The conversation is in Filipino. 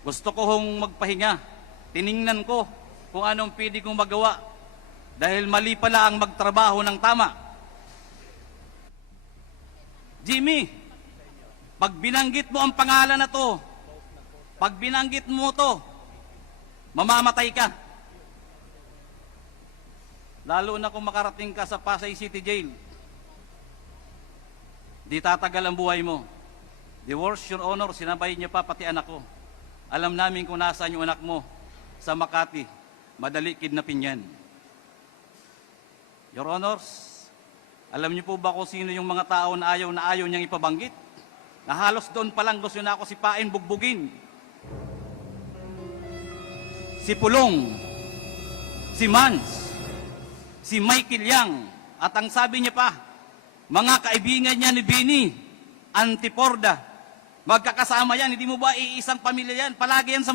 Gusto ko hong magpahinga. Tiningnan ko kung anong pwede kong magawa dahil mali pala ang magtrabaho ng tama. Jimmy, pag binanggit mo ang pangalan na to, pag binanggit mo to, mamamatay ka. Lalo na kung makarating ka sa Pasay City Jail. Di tatagal ang buhay mo. The worst, Your Honor, sinabay niya pa pati anak ko. Alam namin kung nasaan yung anak mo sa Makati. Madali kidnapin yan. Your Honors, alam niyo po ba kung sino yung mga tao na ayaw niyang ipabanggit? Na halos doon pa lang gusto na ako sipain, bugbugin. Si Pulong, si Mans, si Michael Yang, at ang sabi niya pa, mga kaibigan niya ni Bini, Antiporda, magkakasama yan, hindi mo ba iisang pamilya yan? Palagi yan sa